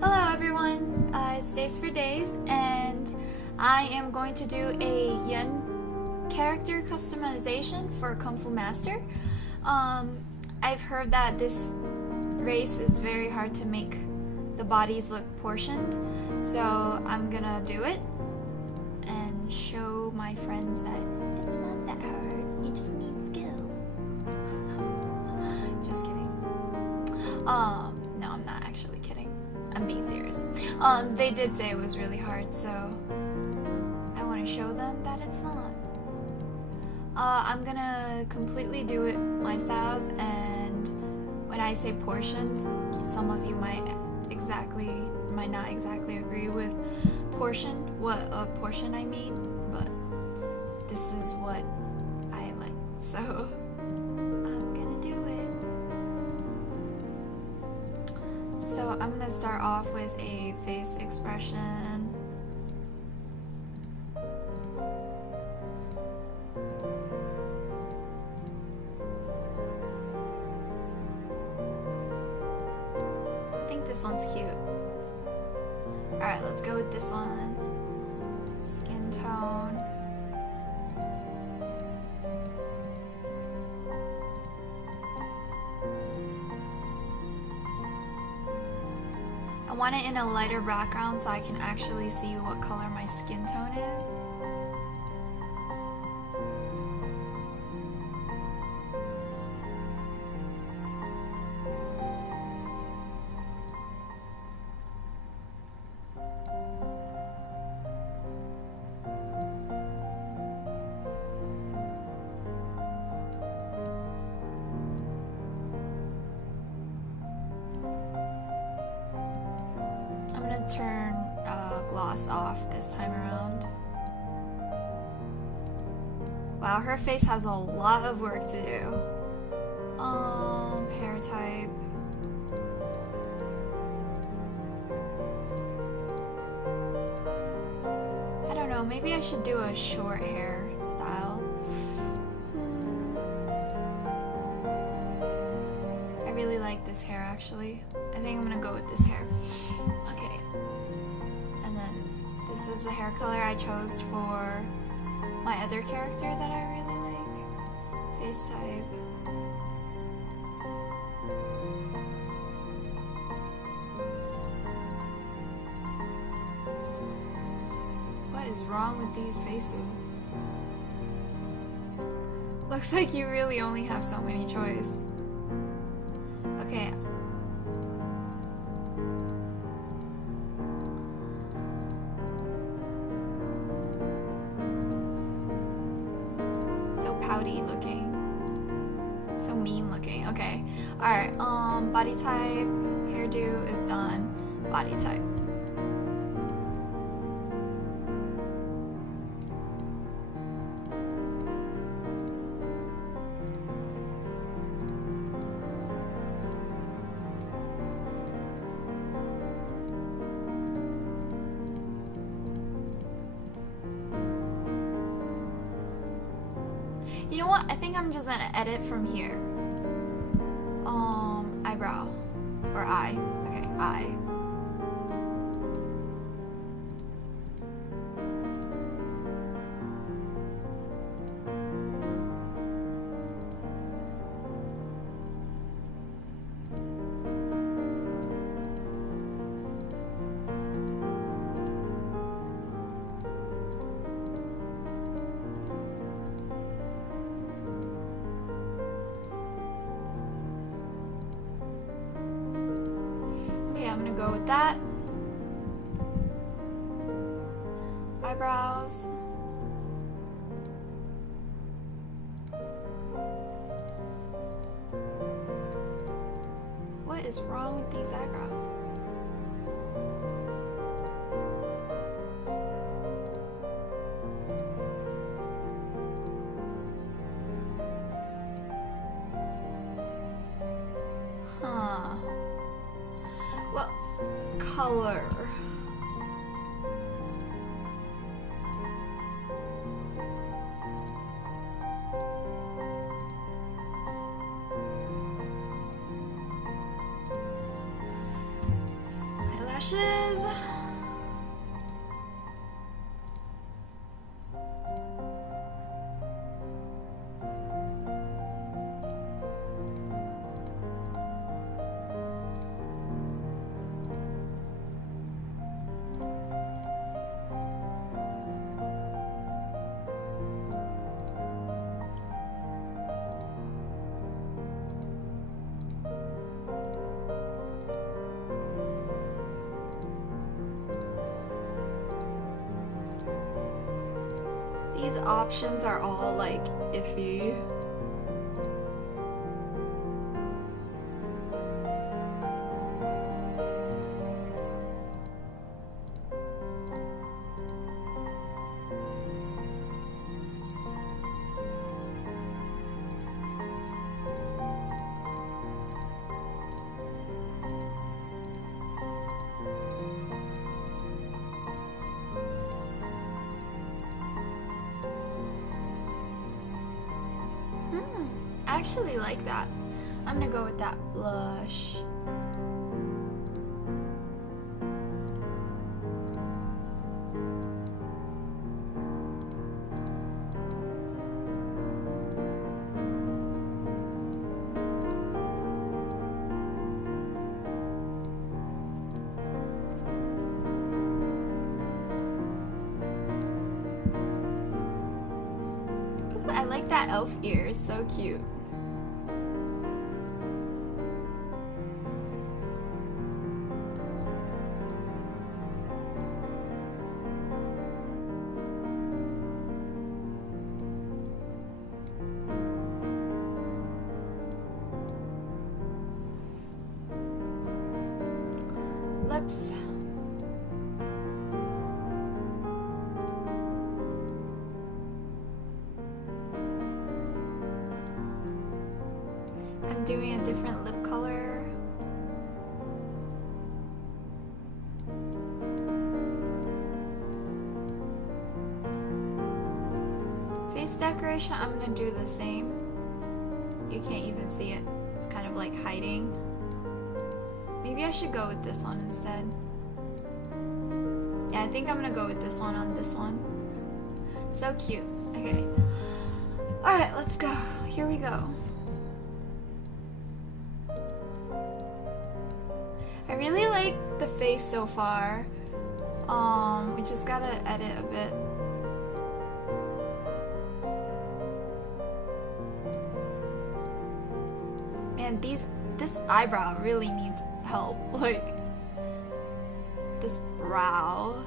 Hello everyone, it's Days for Days, and I am going to do a Yun character customization for Kung Fu Master. I've heard that this race is very hard to make the bodies look portioned, so I'm gonna do it and show my friends that it's not that hard, you just need skills. Just kidding. No, I'm not actually kidding. I'm being serious. They did say it was really hard, so I want to show them that it's not. I'm gonna completely do it my styles, and when I say portioned, some of you might not exactly agree with what a portion I mean, but this is what I like, so I'm gonna do it. So I'm gonna start off with a face expression. I think this one's cute. Alright, let's go with this one. Skin tone. I want it in a lighter background so I can actually see what color my skin tone is. Turn gloss off this time around. Wow, her face has a lot of work to do. Hair type. I don't know, maybe I should do a short hair style. I really like this hair actually. I think I'm gonna go with this hair. Okay. And then this is the hair color I chose for my other character that I really like. Face type. What is wrong with these faces? Looks like you really only have so many choices. Okay. So pouty looking. So mean looking. Okay. Alright, body type, hairdo is done. Body type. You know what? I think I'm just gonna edit from here. Eyebrow. Or eye. Okay, eye. I'm gonna go with that. Eyebrows. What is wrong with these eyebrows? Huh. What color? Lashes. These options are all like iffy. I actually like that. I'm gonna go with that blush. Ooh, I like that elf ear, so cute. Lips. I'm doing a different lip color. Face decoration, I'm gonna do the same. You can't even see it. It's kind of like hiding. Maybe I should go with this one instead. Yeah, I think I'm gonna go with this one on this one. So cute. Okay. Alright, let's go. Here we go. I really like the face so far. We just gotta edit a bit. Man, this eyebrow really needs help. Like, this brow.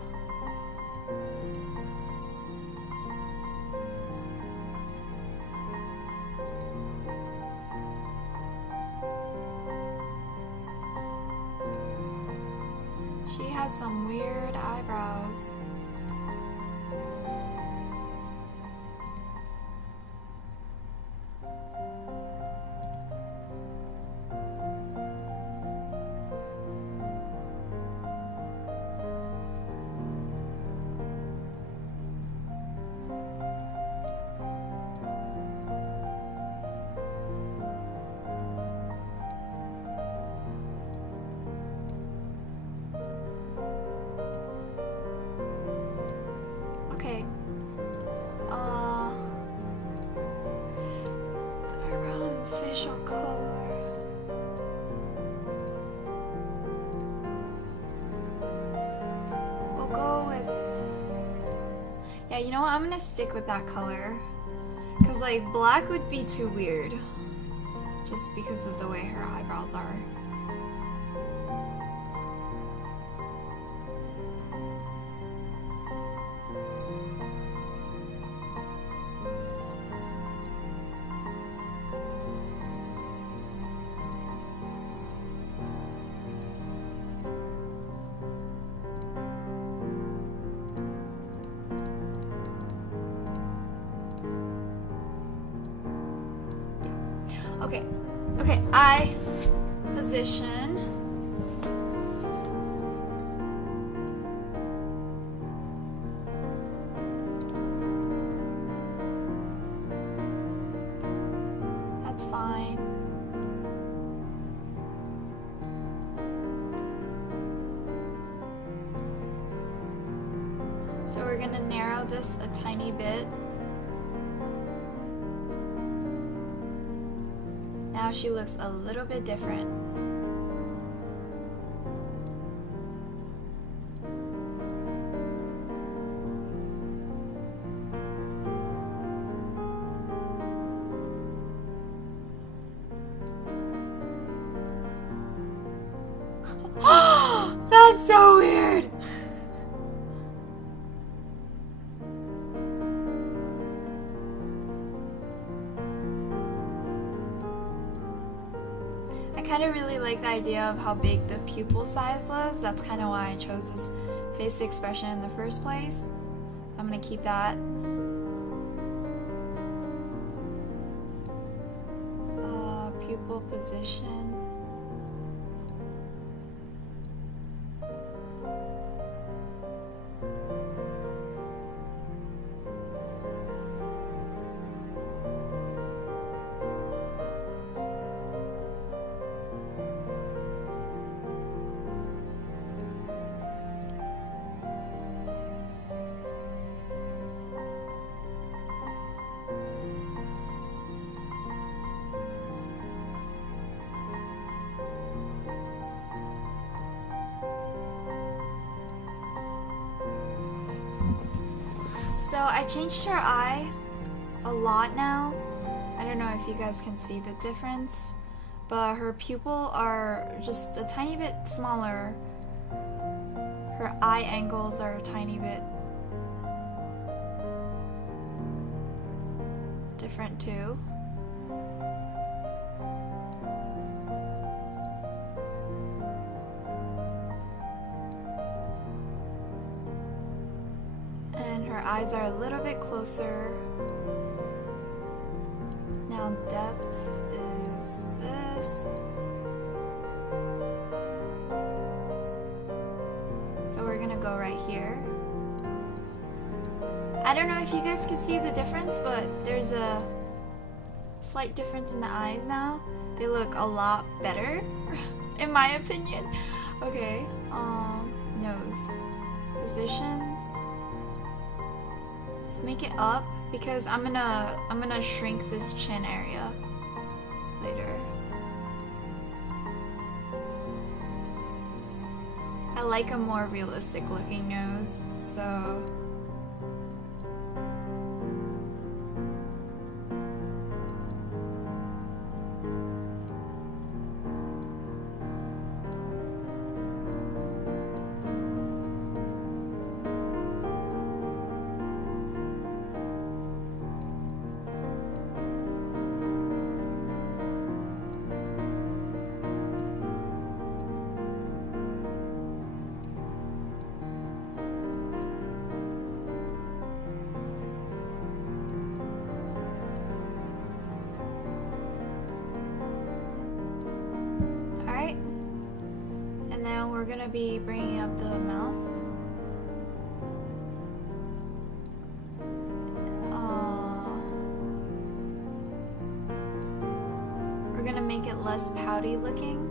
She has some weird eyebrows. Okay. Around facial color. We'll go with... Yeah, you know what? I'm gonna stick with that color. Because, like, black would be too weird. Just because of the way her eyebrows are. Okay, okay, eye position. That's fine. So we're gonna narrow this a tiny bit. Now she looks a little bit different. That's so weird. I kind of really like the idea of how big the pupil size was. That's kind of why I chose this face expression in the first place. So I'm gonna keep that. Pupil position. So I changed her eye a lot now. I don't know if you guys can see the difference, but her pupil are just a tiny bit smaller. Her eye angles are a tiny bit different too. Her eyes are a little bit closer. Now depth is this. So we're gonna go right here. I don't know if you guys can see the difference, but there's a slight difference in the eyes now. They look a lot better, in my opinion. Okay, nose position. Make it up because I'm gonna shrink this chin area later. I like a more realistic looking nose, so we're gonna be bringing up the mouth. We're gonna make it less pouty looking.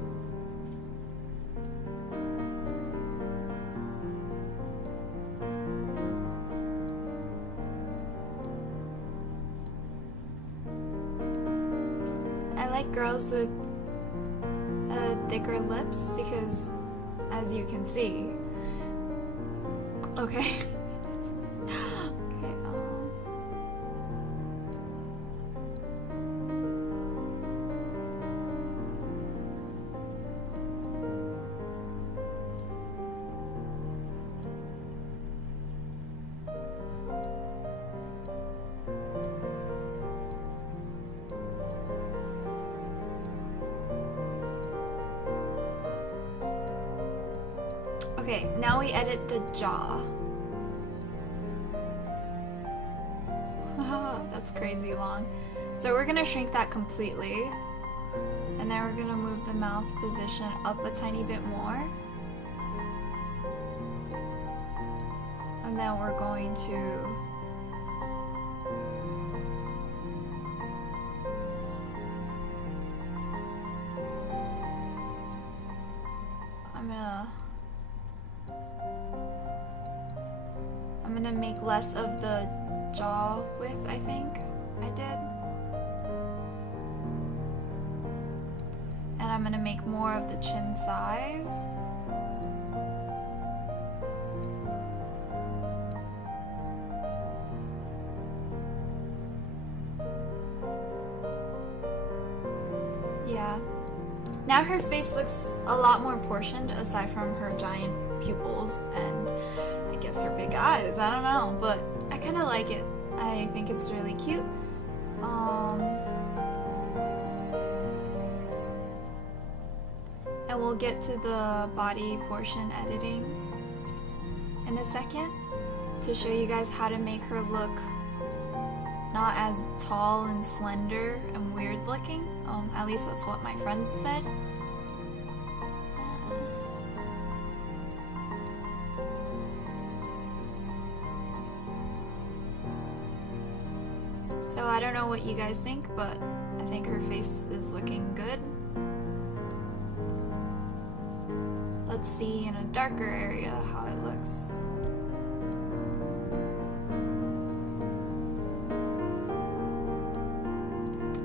I like girls with thicker lips because, as you can see, okay. Okay, now we edit the jaw. That's crazy long. So we're gonna shrink that completely. And then we're gonna move the mouth position up a tiny bit more. And then we're going to I'm gonna make less of the jaw width, I think I did. And I'm gonna make more of the chin size. Yeah. Now her face looks a lot more proportioned aside from her giant pupils and I guess her big eyes. I don't know, but I kind of like it. I think it's really cute. And we'll get to the body portion editing in a second to show you guys how to make her look not as tall and slender and weird looking. At least that's what my friends said. So I don't know what you guys think, but I think her face is looking good. Let's see in a darker area how it looks.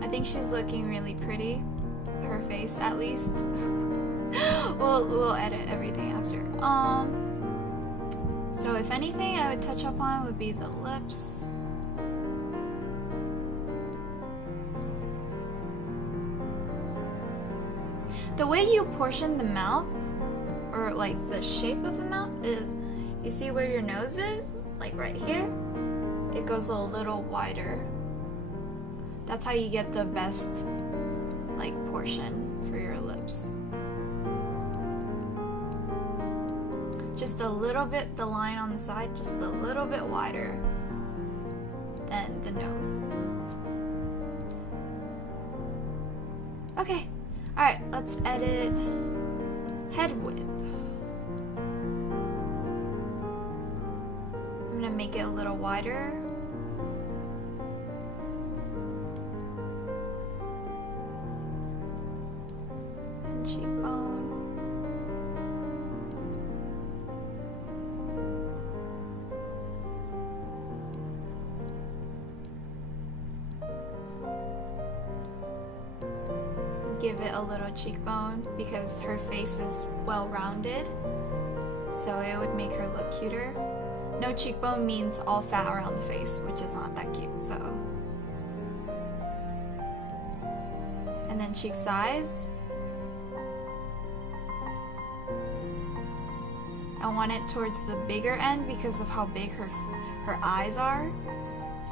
I think she's looking really pretty. Her face, at least. we'll edit everything after. So if anything I would touch up on would be the lips. The way you portion the mouth, or like the shape of the mouth, is you see where your nose is, like right here, it goes a little wider. That's how you get the best like portion for your lips. Just a little bit, the line on the side, just a little bit wider than the nose. Okay. Alright, let's edit head width. I'm gonna make it a little wider. And cheekbone. Give it a little cheekbone because her face is well rounded, so it would make her look cuter. No cheekbone means all fat around the face, which is not that cute, so. And then cheek size. I want it towards the bigger end because of how big her eyes are.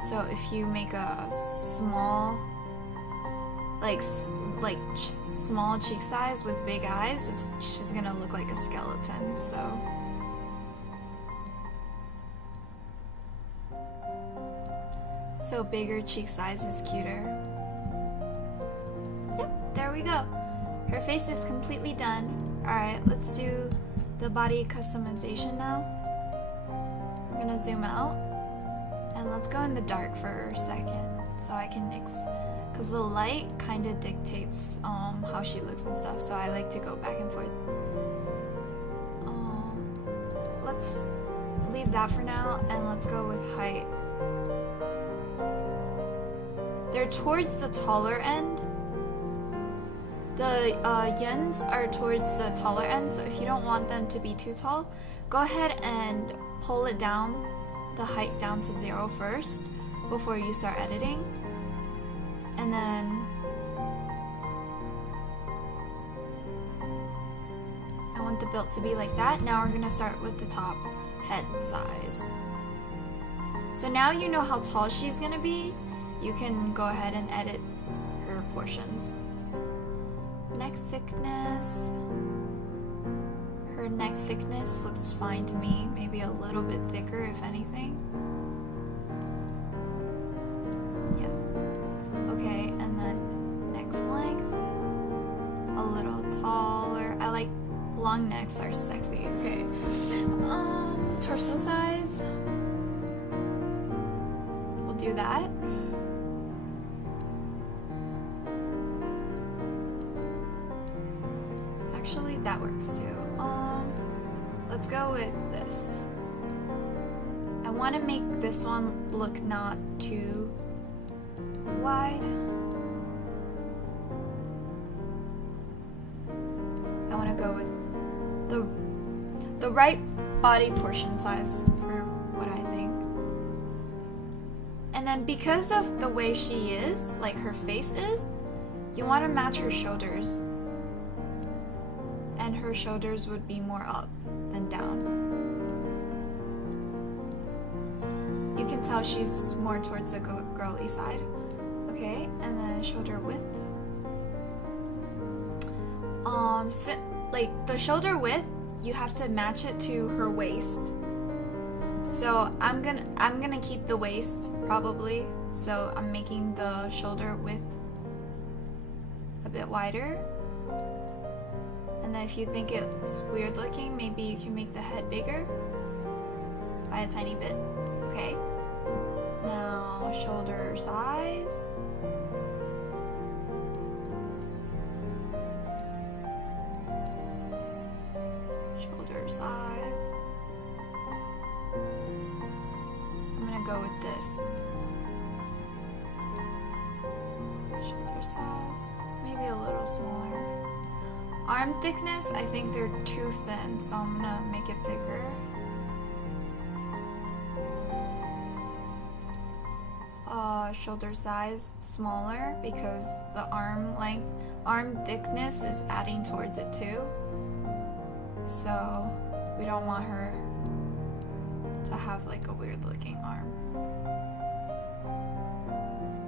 So if you make a small, like small cheek size with big eyes, she's gonna look like a skeleton. So bigger cheek size is cuter. Yep, there we go. Her face is completely done. Alright, let's do the body customization now. We're gonna zoom out and let's go in the dark for a second so I can mix, because the light kind of dictates how she looks and stuff, so I like to go back and forth. Let's leave that for now and let's go with height. They're towards the taller end. The yuns are towards the taller end, so if you don't want them to be too tall, go ahead and pull it down, the height down to 0 first before you start editing. And then I want the build to be like that. Now we're gonna start with the top head size. So now you know how tall she's gonna be. You can go ahead and edit her portions. Neck thickness. Her neck thickness looks fine to me. Maybe a little bit thicker if anything. Okay, and then neck length, a little taller. I like long necks are sexy. Okay, torso size. We'll do that. Actually, that works too. Let's go with this. I want to make this one look not too wide. I want to go with the right body portion size for what I think. And then because of the way she is, like her face is, you want to match her shoulders. And her shoulders would be more up than down. You can tell she's more towards the girly side. Okay, and then shoulder width. Like the shoulder width, you have to match it to her waist. So I'm gonna keep the waist probably. So I'm making the shoulder width a bit wider. And then if you think it's weird looking, maybe you can make the head bigger by a tiny bit. Okay. Now shoulder size. Shoulder size. I'm gonna go with this. Shoulder size. Maybe a little smaller. Arm thickness, I think they're too thin, so I'm gonna make it thicker. Shoulder size, smaller, because the arm thickness is adding towards it too. So we don't want her to have like a weird looking arm.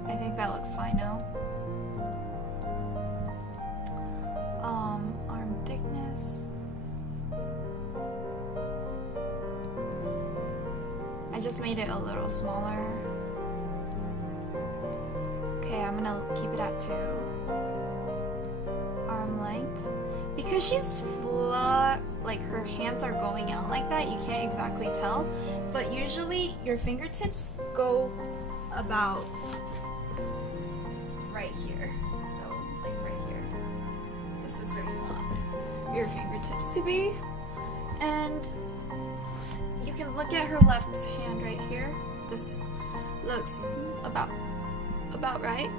I think that looks fine now. Arm thickness. I just made it a little smaller. Okay, I'm gonna keep it at 2. Arm length. Because she's flat, like her hands are going out like that, you can't exactly tell. But usually your fingertips go about right here. So, like right here. This is where you want your fingertips to be. And you can look at her left hand right here. This looks about right.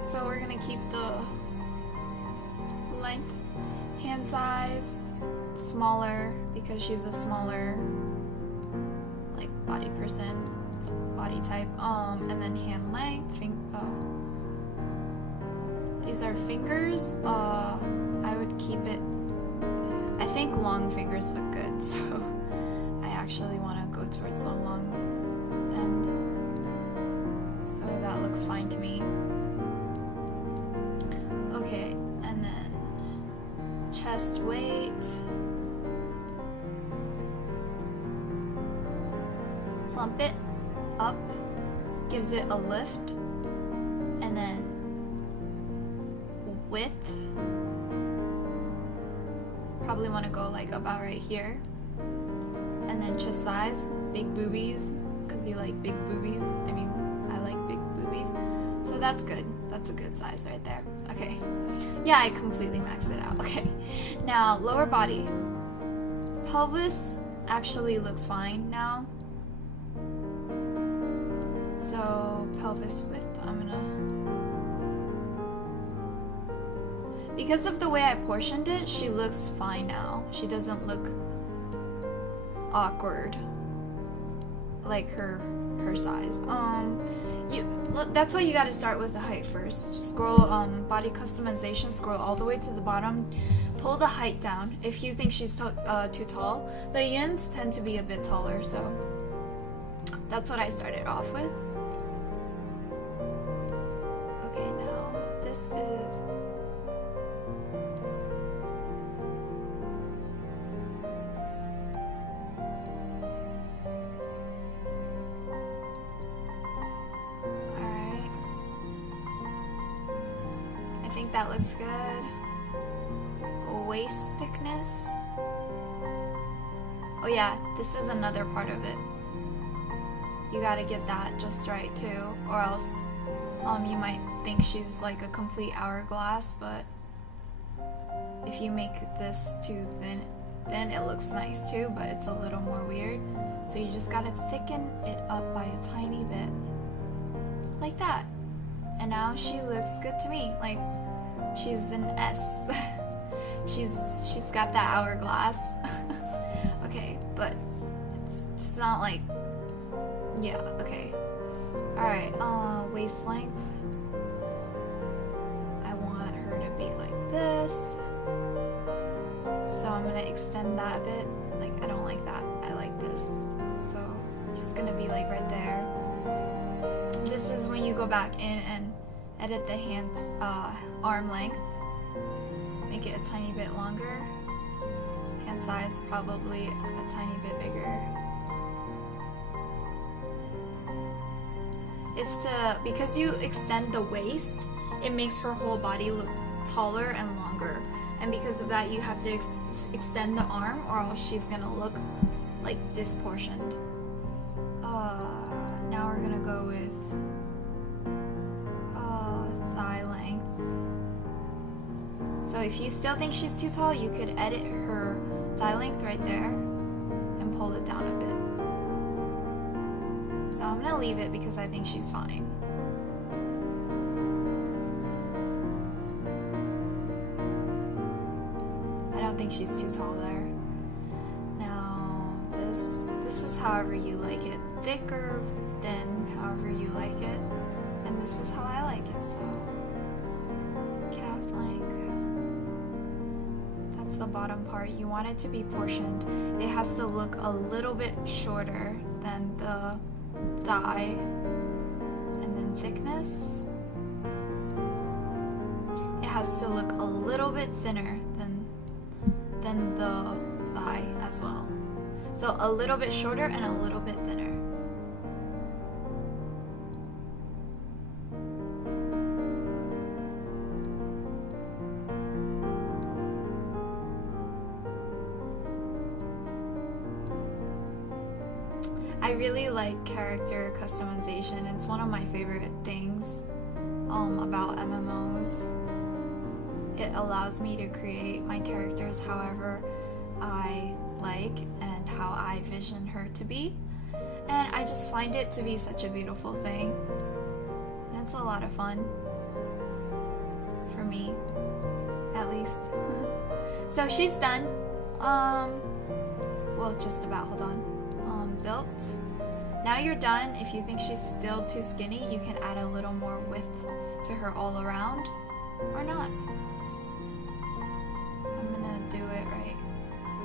So we're gonna keep the length, hand size smaller because she's a smaller like body person, body type. And then hand length, these are fingers. I would keep it, I think long fingers look good, so I actually want to go towards the long end. So that looks fine to me. Okay, and then chest weight. Plump it up, gives it a lift, and then width. Probably want to go like about right here. And then chest size, big boobies, because you like big boobies. I mean, I like big boobies. So that's good. That's a good size right there. Okay. Yeah, I completely maxed it out. Okay. Now, lower body. Pelvis actually looks fine now. So, pelvis width, I'm gonna... Because of the way I portioned it, she looks fine now. She doesn't look awkward like her size. That's why you gotta start with the height first. Scroll, body customization, scroll all the way to the bottom. Pull the height down. If you think she's too tall, the yins tend to be a bit taller, so that's what I started off with. Okay, now this is... That looks good. Waist thickness. Oh yeah, this is another part of it. You gotta get that just right too, or else you might think she's like a complete hourglass, but if you make this too thin, thin, it looks nice too, but it's a little more weird. So you just gotta thicken it up by a tiny bit. Like that. And now she looks good to me. Like, she's an S. she's got that hourglass. Okay, but it's just not like, yeah, okay. Alright, waist length. I want her to be like this. So I'm gonna extend that a bit. Like, I don't like that. I like this. So she's gonna be like right there. This is when you go back in and edit the hands, arm length. Make it a tiny bit longer. Hand size probably a tiny bit bigger. It's because you extend the waist, it makes her whole body look taller and longer. And because of that, you have to extend the arm, or else she's gonna look like disproportioned. Now we're gonna go with thigh length. So if you still think she's too tall, you could edit her thigh length right there and pull it down a bit. So I'm gonna leave it because I think she's fine. I don't think she's too tall there. Now this is however you like it. Thick or thin, however you like it. And this is how I like it, so calf length. That's the bottom part. You want it to be portioned. It has to look a little bit shorter than the thigh. And then thickness. It has to look a little bit thinner than the thigh as well. So a little bit shorter and a little bit thinner. I really like character customization. It's one of my favorite things about MMOs. It allows me to create my characters however I like and how I vision her to be. And I just find it to be such a beautiful thing. And it's a lot of fun. For me, at least. So she's done. Well, just about, hold on. Built. Now you're done. If you think she's still too skinny, you can add a little more width to her all around, or not. I'm gonna do it right.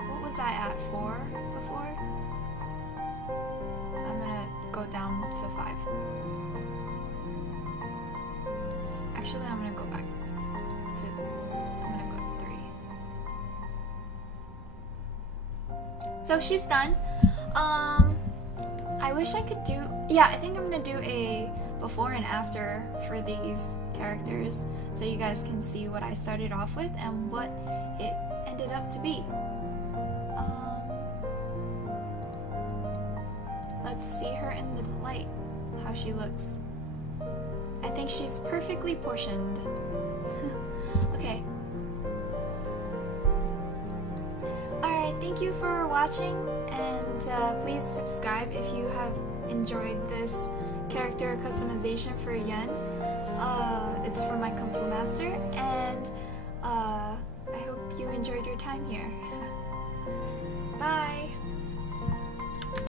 What was I at 4 before? I'm gonna go down to 5. Actually, I'm gonna go back to, I'm gonna go to 3. So she's done. I wish I could do, yeah, I think I'm gonna do a before and after for these characters so you guys can see what I started off with and what it ended up to be. Let's see her in the light, how she looks. I think she's perfectly portioned. Okay. Alright, thank you for watching, and please subscribe if you have enjoyed this character customization for Yen. It's for my Kung Fu Master, and I hope you enjoyed your time here. Bye!